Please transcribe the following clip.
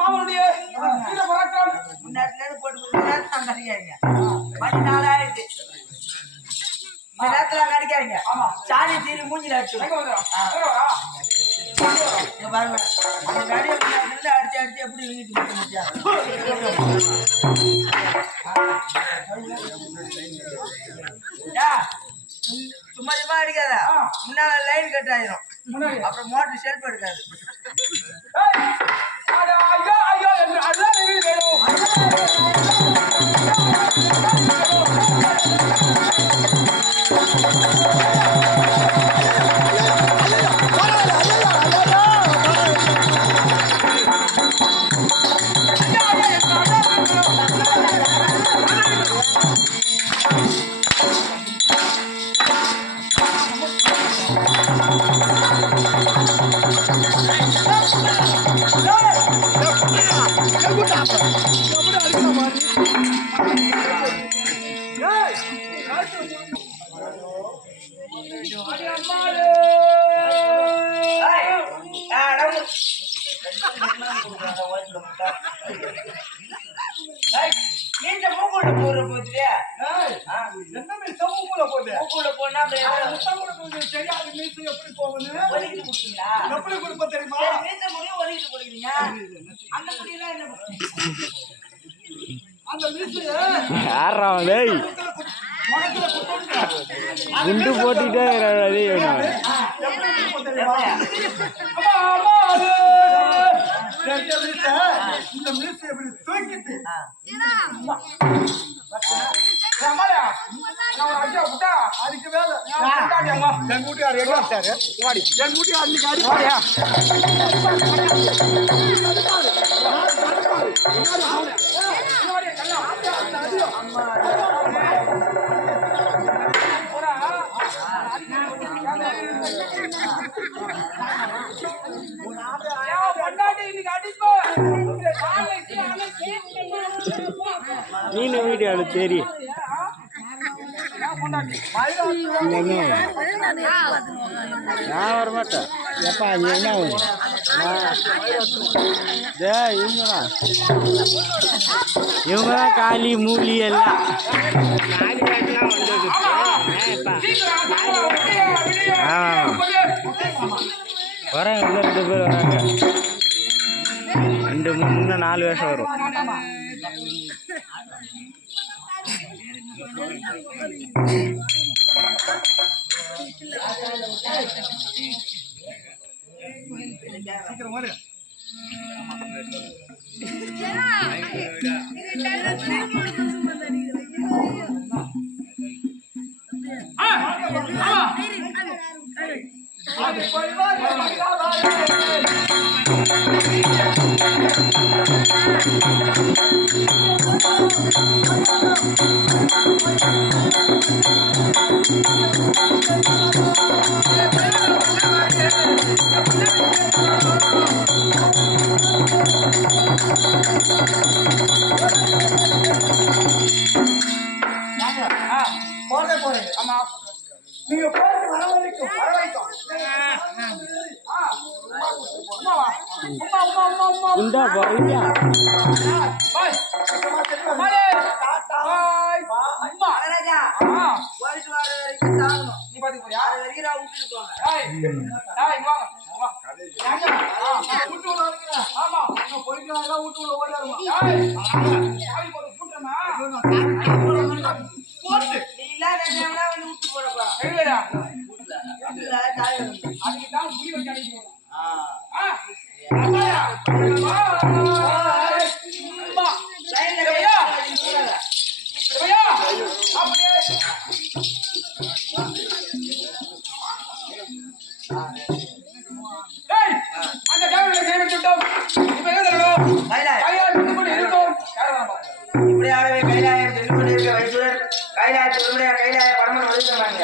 மாமனுடைய முன்னாடி போட்டு மணி 4 ஆயிடுச்சு. நேரத்துல நடிக்காதீங்க. சாணி தீரி மூஞ்சில அடிச்சு பாருங்க. அந்த நடிகை அடிச்சு அடிச்சு எப்படி வீட்டு போட்டு சும்மா சும்மா அடிக்காத. முன்னால லைன் கட் ஆயிரும். அப்புறம் மோட்டர் செல்ஃப் எடுக்காது. குண்டு போட்டுட்டே அதுக்கு மேல என் கூட்டியார் எங்க வச்சாரு என் கூட்டியார் நீ வீடியோ சரி நான் வரமாட்டேன் எப்பா நீ என்ன இவங்கதான் காளி மூலி எல்லாம் வரேன். உள்ள 2 பேர் வராங்க. 2 3 4 வருஷம் வரும். சீக்கிரம் வரு. போறேன். ஆமா நீங்க போயிட்டு வர வரைக்கும் உண்டா போறியா பாய் அம்மா அழகா போயிட்டு வர வரைக்கும் தாங்கணும். நீ பாத்து போறியா? அது வரைக்கும் நான் விட்டுட்டு போங்க. ஏய் வாங்க விட்டு உள்ள வரீங்க. ஆமா நீங்க போயிட்டு வந்தா விட்டு உள்ள ஓடிடுங்க. சாவி போட்டு கூட்டறமா போட்டு நீ இல்லாத நேரம்ல வந்து விட்டு போறப்பா. இல்லையா இல்ல தாய் அதுக்கு தான் புடி வச்சு அடிக்கணும். அம்மா லைன்ல கையா கையா அப்படியே டேய் அந்த கேமரா கையில விட்டுட்டோம். இப்போ எங்க தரணும்? கையால கொண்டு இருக்கோம். யார வரமா இப்படி ஆளவே கையில திருப்பி இருக்க வைசுரர் கையில திரும்பிய கையில பரமன் ஒளிச்சறாங்க.